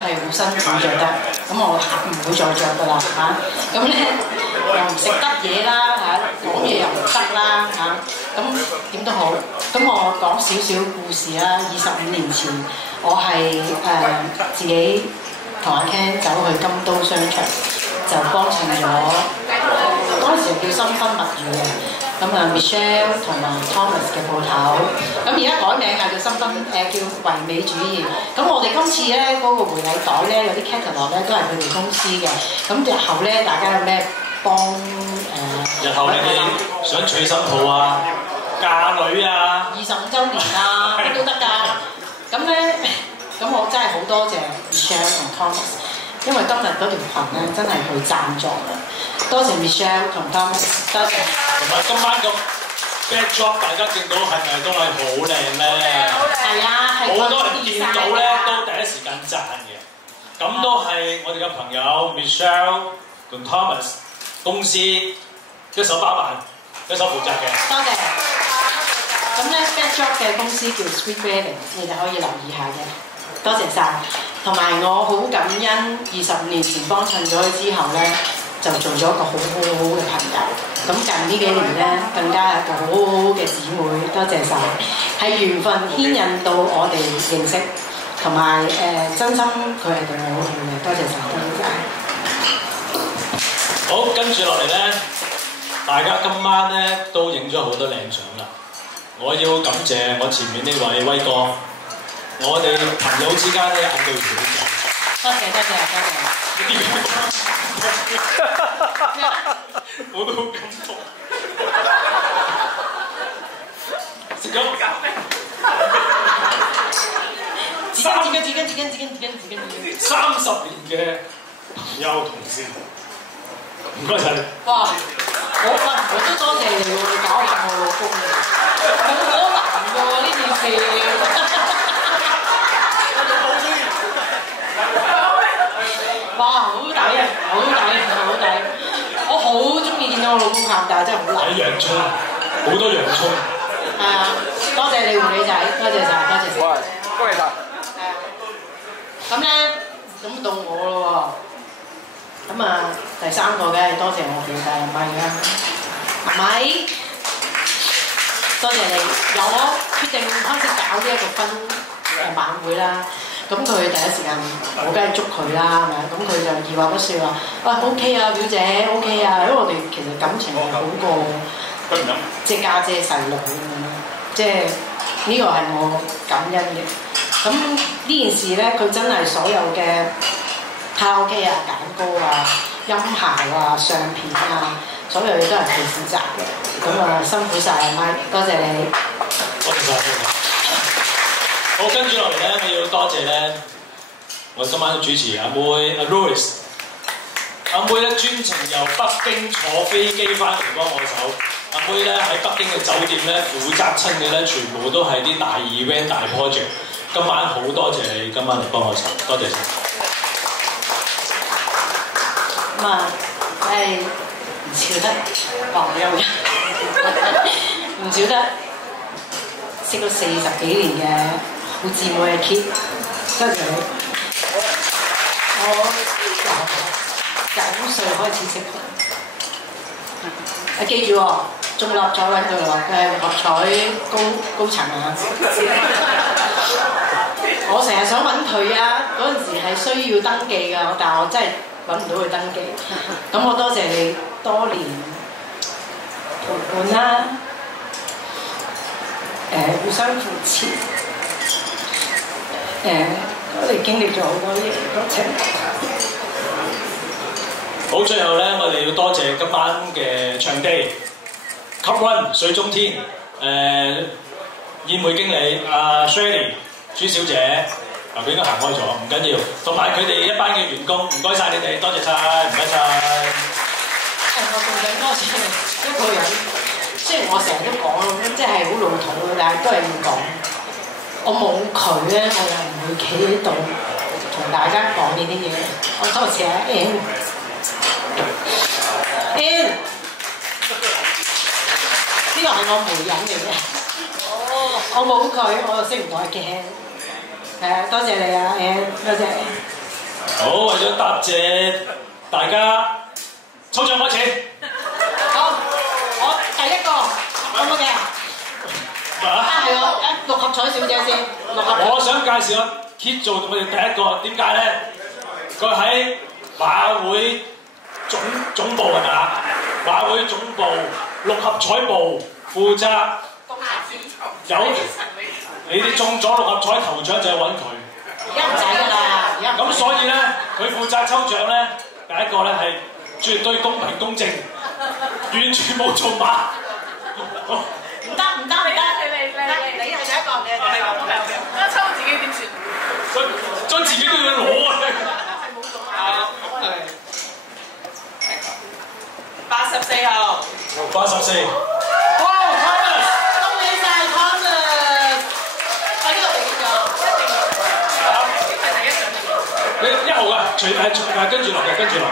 係好辛苦着得，咁我唔會再着噶啦嚇。咁咧又唔食得嘢啦嚇，講嘢又唔得啦嚇。咁點都好，咁我講少少故事啦。25年前，我係自己同阿 Ken 走去金都商場，就幫襯咗嗰陣時叫新婚物語嘅。咁啊 Michelle 同埋 Thomas 嘅鋪頭，咁而家改名係叫新婚叫唯美主義。咁我哋今次咧嗰個回禮袋咧有啲 catalog 咧都係佢哋公司嘅。咁日後咧大家有咩幫日後你哋想娶新抱啊、嫁女啊、25週年啊，乜都得㗎。咁咧，咁我真係好多謝 Michelle 同 Thomas， 因為今日嗰條裙咧真係佢贊助嘅。多謝 Michelle 同 Thomas， 多謝。同埋今晚個 backdrop 大家見到係咪都係好靚咧？係啊，係好多人見到咧都第一時間讚嘅。咁都係我哋嘅朋友 Michelle 同 Thomas 公司一手包辦、一手負責嘅。多謝。咁咧 backdrop 嘅公司叫 Sweet Wedding， 你哋可以留意下嘅。多謝晒。同埋我好感恩25年前幫襯咗佢之後咧。就做咗一個好嘅朋友，咁近呢幾年咧更加係一個好嘅姊妹，多謝晒，係緣分牽引到我哋認識，同埋真心佢係對我好好嘅，多謝晒，多謝晒。好，跟住落嚟咧，大家今晚咧都影咗好多靚相啦，我要感謝我前面呢位威哥，我哋朋友之間咧眼對住好多謝多謝多謝。我都好感動。食咗30年嘅朋友同事，唔該晒你。哇！我都多謝你喎，你搞下我老公嘅，好難喎呢件事。哇！好抵啊！好抵，好抵！我好中意見到我老公喊，但係真係好難。睇洋葱，好多洋葱。係啊，多謝你狐狸仔，多謝晒，多謝晒。喂，恭喜晒。係啊。咁咧，咁到我咯喎。咁啊，第3個梗係多謝我表弟阿咪啦。阿咪，多謝你，由我決定開始搞呢一個婚晚會啦。咁佢第一時間，我梗係捉佢啦，係咪？咁佢就二話不說話，喂 OK 啊，表姐 OK 啊，因為我哋其實感情係好過，即係家姐細佬咁樣，即係呢個係我感恩嘅。咁呢件事咧，佢真係所有嘅卡拉 OK 啊、揀歌啊、音效啊、相片啊，所有嘢都係佢負責嘅。咁啊，辛苦晒阿咪，多謝你。多謝晒。好，跟住落嚟咧，我要多謝咧，我今晚嘅主持阿妹阿 Louis， 阿妹咧專程由北京坐飛機翻嚟幫我手。阿妹咧喺北京嘅酒店咧負責親嘅咧，全部都係啲大 event 大 project。今晚好多謝你今晚嚟幫我手，多謝晒。咁啊，唔少得朋友嘅，唔少得識咗40幾年嘅好姊妹嘅 Kit， 多謝你。我9歲開始識佢，記住喎，中立再揾佢喎，佢係六合彩高層啊！我成日想揾佢啊，嗰陣時係需要登記㗎，但係我真係揾唔到佢登記。咁我多謝你多年陪伴啦，互相扶持。我哋經歷咗好多嘢，多謝。好，最後咧，我哋要多謝今晚嘅場地 Cup One 水中天，宴會經理阿 Shirley 朱小姐，佢應該行開咗，唔緊要。同埋佢哋一班嘅員工，唔該晒你哋，多謝晒，唔該晒。我仲想多謝一個人，雖然我成日都講咁，即係好老土，但係都係要講。我冇佢咧，我又唔會企喺度同大家講呢啲嘢。我多謝阿 Ann， 呢個係我媒人嚟嘅。我冇佢，我就識唔到阿 Ken。係啊，多謝你啊 Ann， 多謝。好，為咗答謝大家，抽獎開始。好，我第一個有冇嘅？係我六合彩小姐先。我想介紹阿 Kit 做我哋第一個，點解咧？佢喺馬會總部係咪啊？馬會總部六合彩部負責有你哋中咗六合彩頭獎就係揾佢。而家唔使㗎啦，而家咁所以咧，佢負責抽獎咧，第一個咧係絕對公平公正，完全冇做馬。唔得，你係第一個嘅，我抽自己點算？將自己都要攞啊！係冇做啊！84號。84。哇 ，Thomas， 恭喜晒 Thomas！ 呢個第幾個？係第一獎。你1號㗎，跟住落嘅，跟住落嘅。